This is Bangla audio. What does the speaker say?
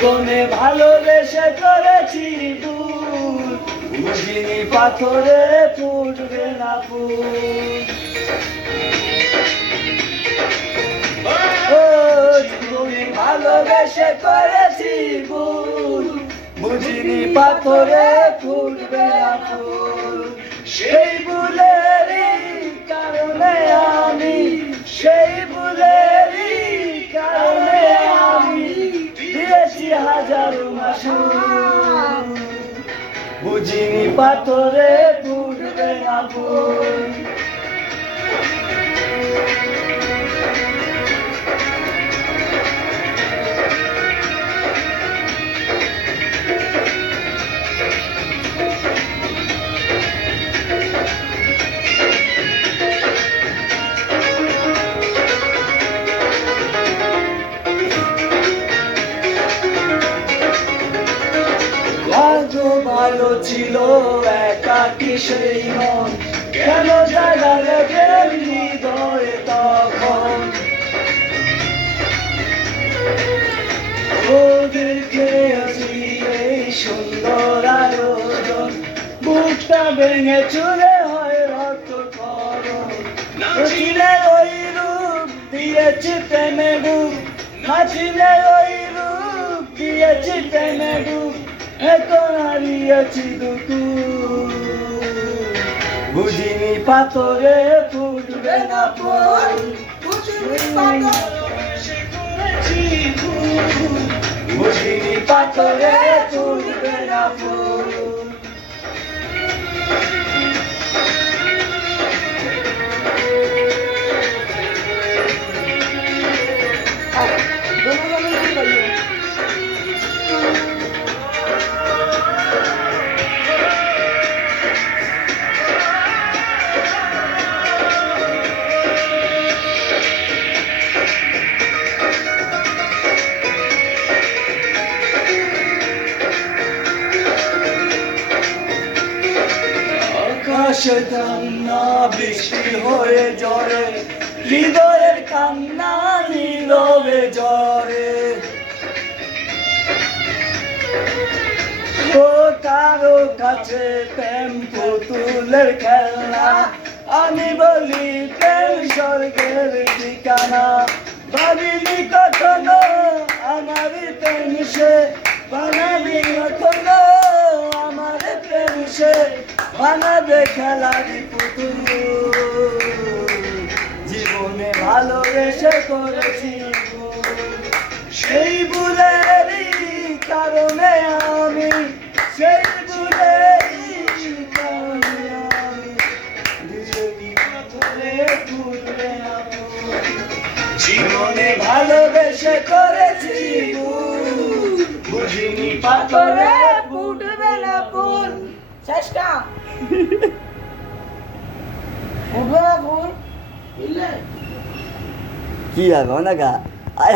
জীবনে ভালোবেসে করেছি ভুল, বুঝিনি পাথরে ফুটবে না ফুল। ও জীবনে ভালোবেসে করেছি ভুল, বুঝিনি পাথরে ফুটবে না ফুল। সেই ভুলেরই কারণে আমি, সেই ভুলেরই কারণে আমি দিয়েছি হাজারো মাসুল, বুঝিনি পাথরে ফুটবে না ফুল। ভালো ছিল একাকী সেই মন, কেন জাগালে প্রেম হৃদয়ে তখন। ওদেরকে আছি এই সুন্দর আয়োজন, বুকটা ভেঙে চুরে হয় রক্তক্ষরণ। নাচিলে ওই রূপ দিয়েছি প্রেমে ডুব, নাচিলে ওই রূপ দিয়েছি প্রেমে ডুব, এখন হারিয়েছি দুকুল, বুঝিনি পাথরে ফুটবে না ফুল, বুঝিনি পাথরে ফুটবে না ফুল। আকাশে কান্না বৃষ্টি হয়ে ঝরে, হৃদয়ের কান্না নীরবে ঝরে। ও কারো কাছে প্রেম পুতুলের খেলনা, আমি বলি প্রেম স্বর্গের ঠিকানা। ভাবিনি কখনো আমার প্রেম সে বানাবি, কখনো আমার প্রেম সে বানাবে খেলারি পুতুল। জীবনে ভালোবেসে করেছি ভুল, সেই ভুলেরই কারণে আমি, সেই ভুলেরই কারণে আমি দিয়েছি পাথরে ফুটবে না ফুল। জীবনে ভালোবেসে করেছি ভুল, বুঝিনি পাথরে ফুটবে না ফুল। চেষ্টা ফুটবে না ফুল কি হবে না গা।